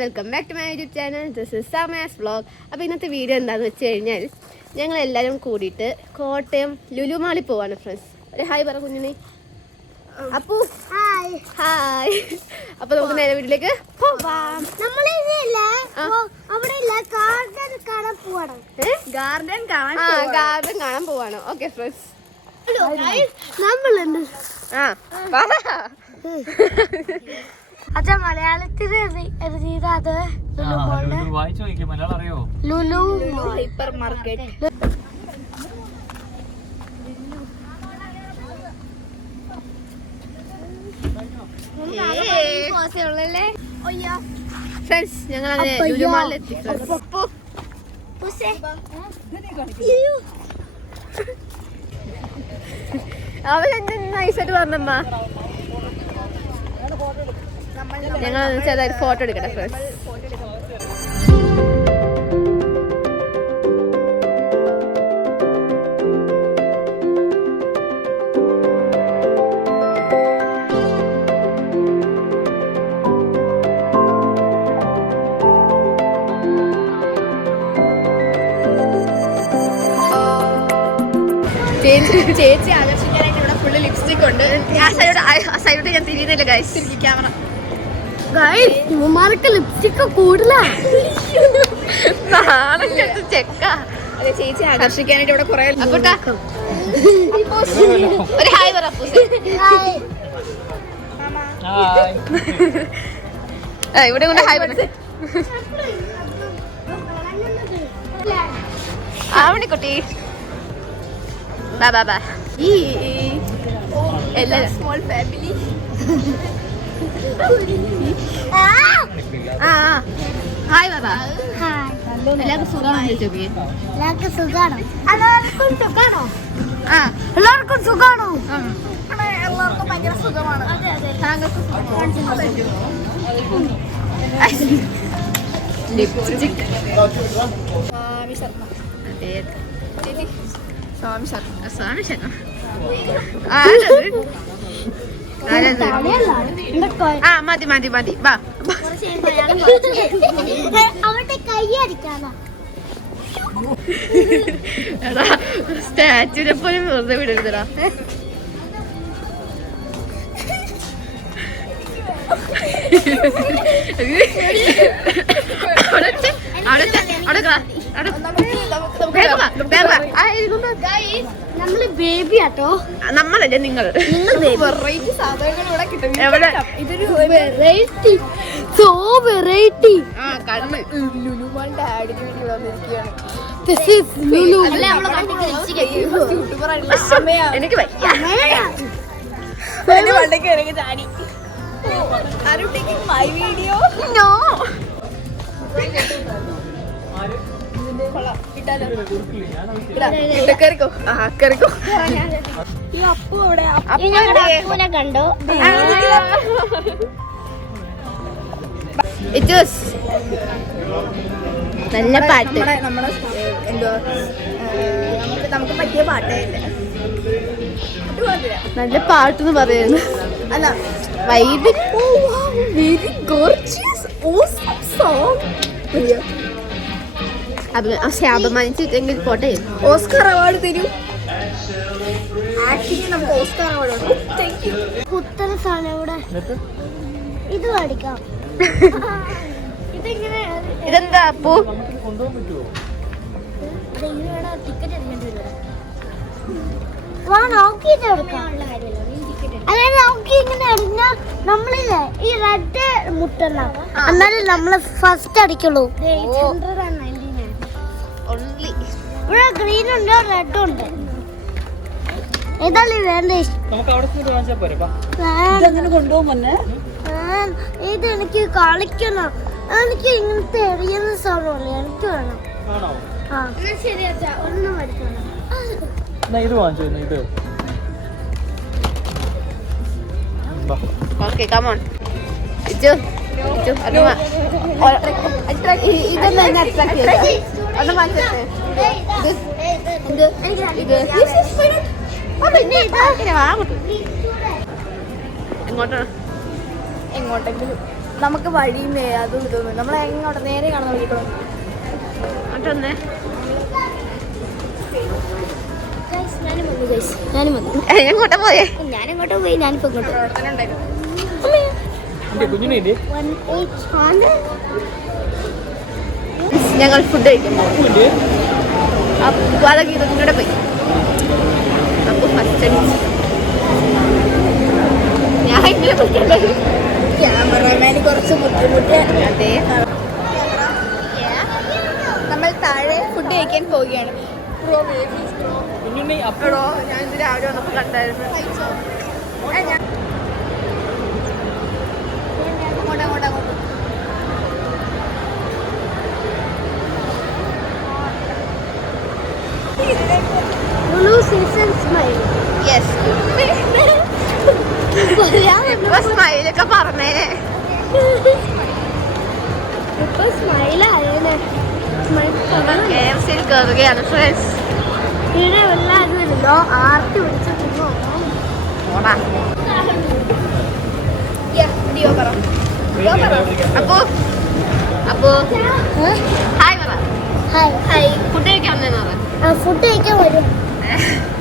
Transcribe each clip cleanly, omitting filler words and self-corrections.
Welcome back to my YouTube channel. This is സമയാസ് vlog. അപ്പോൾ ഇന്നത്തെ വീഡിയോ എന്താണെന്ന് വെച്ച് കഴിഞ്ഞാൽ ഞങ്ങളെല്ലാവരും കൂടിയിട്ട് കോട്ടയം ലുലു മാളിൽ പോവാണ് ഫ്രണ്ട്സ്. ഒരു ഹായ് പറ കുഞ്ഞിനെ. അപ്പു ഹായ്. ഹായ്. അപ്പോൾ നമുക്ക് നേരെ വീട്ടിലേക്ക് പോവാം. ഗാർഡൻ കാണാൻ പോവാണ്. Okay friends. അച്ഛാ മലയാളത്തിൽ എഴുതിയത് ലുലു ഹൈപ്പർ മാർക്കറ്റ്. ഫ്രണ്ട്സ് ഞങ്ങൾ അങ്ങനെ ലുലു മാളിലെത്തി. അവരെന്നെ നൈസായിട്ട് പറഞ്ഞമ്മ. ഞങ്ങൾ ചെറുതായിട്ട് ഫോട്ടോ എടുക്കട്ടെ ഫ്രണ്ട്സ്. ചേച്ചി ആകർഷിക്കാനായിട്ട് ഇവിടെ ഫുള്ള് ലിപ്സ്റ്റിക് ഉണ്ട്. ആ സൈഡോട്ട് ഞാൻ തിരിയുന്നില്ല ഗൈസ്. ക്യാമറ ലിപ്സ്റ്റിക് കൂടുതലാണ്. ചേച്ചി ആകർഷിക്കാനായിട്ട് ഇവിടെ കുറെ ഒരു ഹായ് പറ. ഇവിടെ കൊണ്ട് ഹായ് പറ. ആവണിക്കുട്ടി ബാ ബാ ബാ. ഈ എല്ലാരും സ്മോൾ ഫാമിലി. ഹായ് ബാബാ. എല്ലാവർക്കും സുഖമാണോ? എല്ലാവർക്കും സുഖാണോ? എല്ലാവർക്കും സുഖാണോ? എല്ലാവർക്കും സുഖാണോ? എല്ലാവർക്കും ഭയങ്കര സുഖമാണ്. താങ്കൾക്ക് ലിപ്സ്റ്റിക് സ്വാമി ശരണം. മതി മതി മതി. വാ സ്റ്റാച്ചുവിനെ പോലും വെറുതെ വിടരുതടാ. നമ്മള് ബേബി ആട്ടോ. നമ്മളല്ലേ നിങ്ങൾ. വെറൈറ്റി സാധനങ്ങൾ ഇവിടെ കിട്ടും. ഇതൊരു വെറൈറ്റി, സോ വെറൈറ്റി. കണ്ണ് ലുലുമാളിന്റെ ആഡിന് വേണ്ടി വന്നിരിക്കുകയാണ്. എനിക്ക് ചാടി. My video no. കണ്ടോ? നല്ല പാട്ട്. നമ്മളെ എന്തോ നമുക്ക് പറ്റിയ പാട്ടല്ലേ. നല്ല പാട്ടെന്ന് പറയുന്നു. അല്ല vibe. Very gorgeous awesome song. അപമാനിച്ചെങ്കിൽ പോട്ടെ. ഓസ്കാർ അവാർഡ് തരൂ. ആക്ടിങ് നമുക്ക് ഓസ്കാർ അവാർഡ്. പുത്തൻ സാധനം ഇവിടെ. ഇത് മേടിക്കാം. ഇതെങ്ങനെ? ഇതെന്താ അപ്പു? ടിക്കറ്റ് എടുക്കേണ്ടി വരും. നോക്കിട്ട് എടുക്കാം. അതായത് നമുക്ക് ഇങ്ങനെ അടിഞ്ഞാൽ നമ്മളില്ലേ ഈ റെഡ് മുട്ടണം, എന്നാലും നമ്മള് ഫസ്റ്റ് അടിക്കുള്ളൂ. ഇവിടെ ഗ്രീൻ ഉണ്ട്, റെഡ് ഉണ്ട്. ഏതായാലും വേണ്ട. ഇത് എനിക്ക് കളിക്കണം. എനിക്ക് ഇങ്ങനത്തെ എറിയുന്ന സാധനമല്ലേ എനിക്ക് വേണം. ശരി അച്ഛാ, ഒന്നും പഠിക്കണം. Okay come on. ഇതൊന്നും എന്നെ അട്രാക്ട് ചെയ്ത ഒന്ന് മാറ്റട്ടെ. എങ്ങോട്ടാണ്? എങ്ങോട്ടെങ്കിലും നമുക്ക് വഴിയും അതും ഇതൊന്നും നമ്മൾ എങ്ങോട്ട് നേരെ കാണുന്ന വഴിക്കോളും. അങ്ങോട്ടൊന്നേ ഞാനും വന്നു. എങ്ങോട്ടാ പോയേ? ഞാനെങ്ങോട്ടോ പോയി. ഞാനിപ്പോ ഇങ്ങോട്ട് ഞങ്ങൾ ഫുഡ് കഴിക്കുമ്പോൾ അതൊക്കെ ഇതൊക്കെ പോയി. അപ്പോൾ ഫസ്റ്റ് ഞാൻ ഇങ്ങനെ വിളിക്കണ്ടേ ക്യാമറമാന് കുറച്ച് ബുദ്ധിമുട്ട്. അതെ. നമ്മൾ താഴെ ഫുഡ് കഴിക്കാൻ പോവുകയാണ്. അപ്പോഴോ ഞാൻ ഇത് രാവിലെ വന്നപ്പോൾ കണ്ടായിരുന്നു. സ്മൈലൊക്കെ പറഞ്ഞേനെ. KFC കയറുകയാണ് ഫ്രണ്ട്സ്. ഇവിടെ എല്ലാവരുമല്ലോ ആർത്തി പിടിച്ചു. അപ്പോ ഹായ് പറ. ഹായ്. ഫുഡ് കഴിക്കാൻ വന്നേന്ന് പറ. ഫുഡ് കഴിക്കാൻ വരും.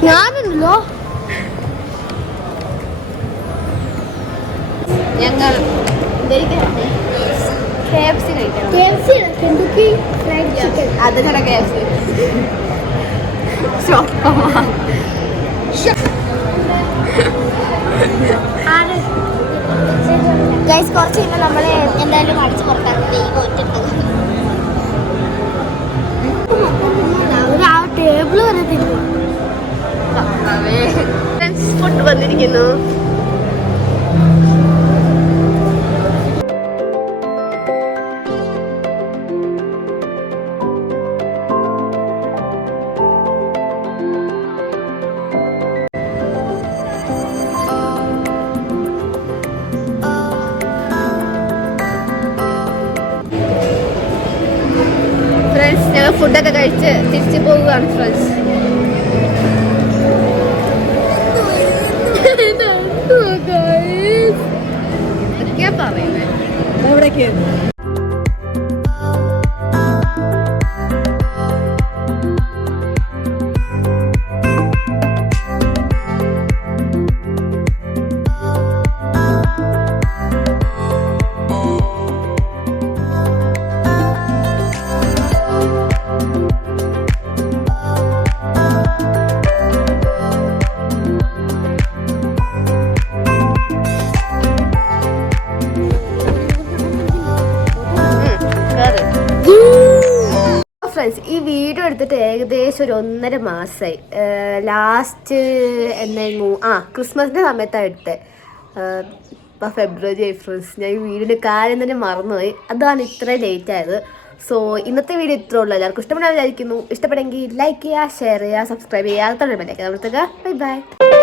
ഞാനുണ്ടല്ലോ. ഞങ്ങൾ KFC കഴിക്കണം. അത് കട KFC. ഗൈസ് കുറച്ച് കഴിഞ്ഞാൽ നമ്മളെ എന്തായാലും അടിച്ച് പുറത്താക്കുന്നത് ഈ ഒറ്റ ആ ടേബിൾ വരെ തിന്നു. ഫുഡ് വന്നിരിക്കുന്നു. ഫ്രണ്ട്സ് ഞങ്ങൾ ഫുഡൊക്കെ കഴിച്ച് തിരിച്ചു പോവുകയാണ് ഫ്രണ്ട്സ്. എന്തൊക്കെയാ പറയുന്നത്? എവിടേക്ക്? ഫ്രണ്ട്സ് ഈ വീഡിയോ എടുത്തിട്ട് ഏകദേശം ഒരു 1.5 മാസമായി. ലാസ്റ്റ് എന്നായിരുന്നു ക്രിസ്മസിൻ്റെ സമയത്താണ് എടുത്തത്. ഇപ്പോൾ ഫെബ്രുവരി ആയി ഫ്രണ്ട്സ്. ഞാൻ ഈ വീഡിയോയുടെ കാര്യം തന്നെ മറന്നുപോയി. അതാണ് ഇത്ര ലേറ്റ് ആയത്. സോ ഇന്നത്തെ വീഡിയോ ഇത്രേ ഉള്ളൂ. എല്ലാവർക്കും ഇഷ്ടപ്പെടാൻ വിചാരിക്കുന്നു. ഇഷ്ടപ്പെടുമെങ്കിൽ ലൈക്ക് ചെയ്യുക, ഷെയർ ചെയ്യുക, സബ്സ്ക്രൈബ് ചെയ്യുക, തൊഴിൽ ബെല്ലൈക്കൺ അമർത്തുക. Bye bye.